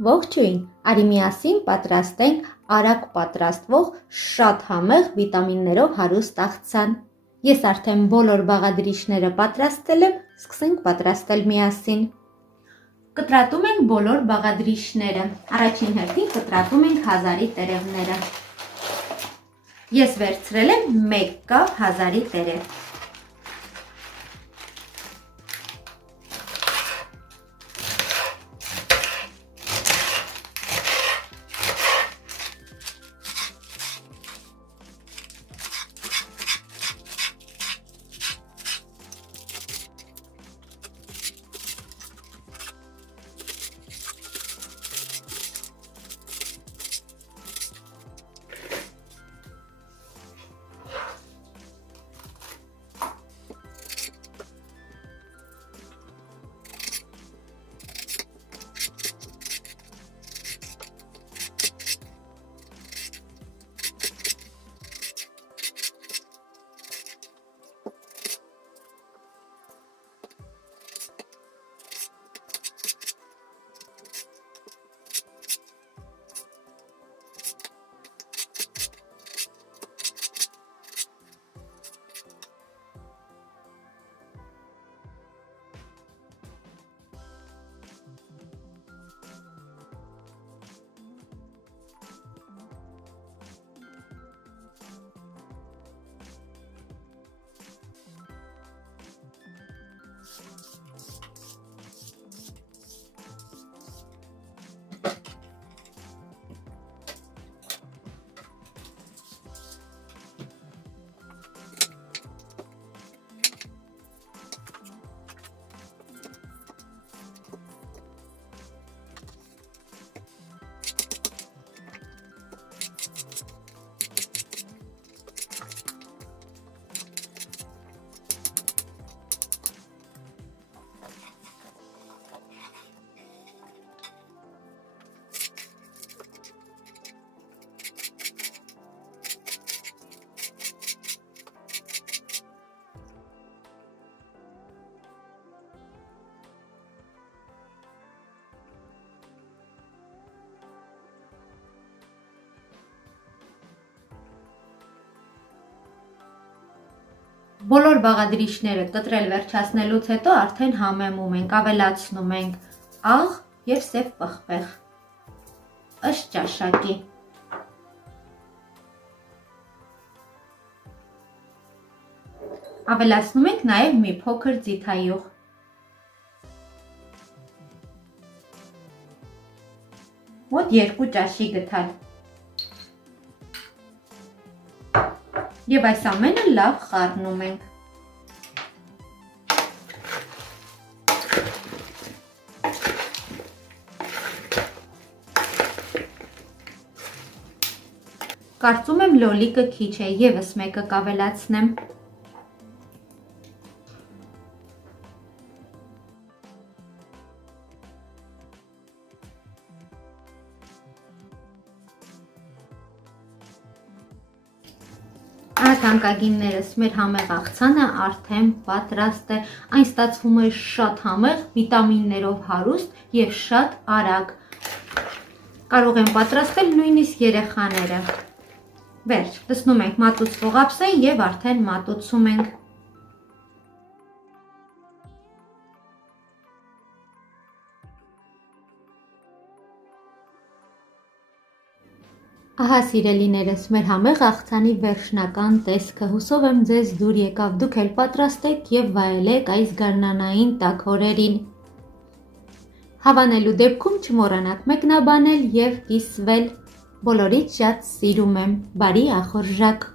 Ողջույն, արի միասին պատրաստենք արագ պատրաստվող շատ համեղ վիտամիններով հարուստ աղցան։ Ես արդեն բոլոր բաղադրիչները պատրաստել եմ, սկսենք պատրաստել միասին։ Կտրատում ենք բոլոր բաղադրիչները։ Առաջին հերթին կտրատում ենք հազարի տերևները։ Ես վերցրել եմ 1 կապ հազարի տերև։ Բոլոր բաղադրիչները կտրել վերջացնելուց հետո արդեն համեմում ենք, ավելացնում ենք աղ և սև պղպեղ ըստ ճաշակի։ Ավելացնում ենք նաև մի փոքր ձիթայուղ։ Մոտ 2 ճաշի գթալ։ Եվ այս ամենը լավ խառնում ենք։ Կարծում եմ լոլիկը քիչ է, ևս մեկը կավելացնեմ։ Թանկագիններս, մեր համեղ աղցանը արդեն պատրաստ է, այն ստացվում է շատ համեղ, վիտամիններով հարուստ և շատ արագ։ Կարող են պատրաստել նույնիսկ երեխաները։ Վերջ, լցնում ենք մատուցվող ափսեն և արդեն մատուցում ենք։ Ահա սիրելիներս, մեր համեղ աղցանի վերջնական տեսքը, հուսով եմ ձեզ դուր եկավ, դուք էլ պատրաստեք և վայելեք այս գարնանային տաք օրերին։ Հավանելու դեպքում չմոռանաք մեկնաբանել և կիսվել։ Բոլորիդ շատ սիրում եմ, բարի ախորժակ։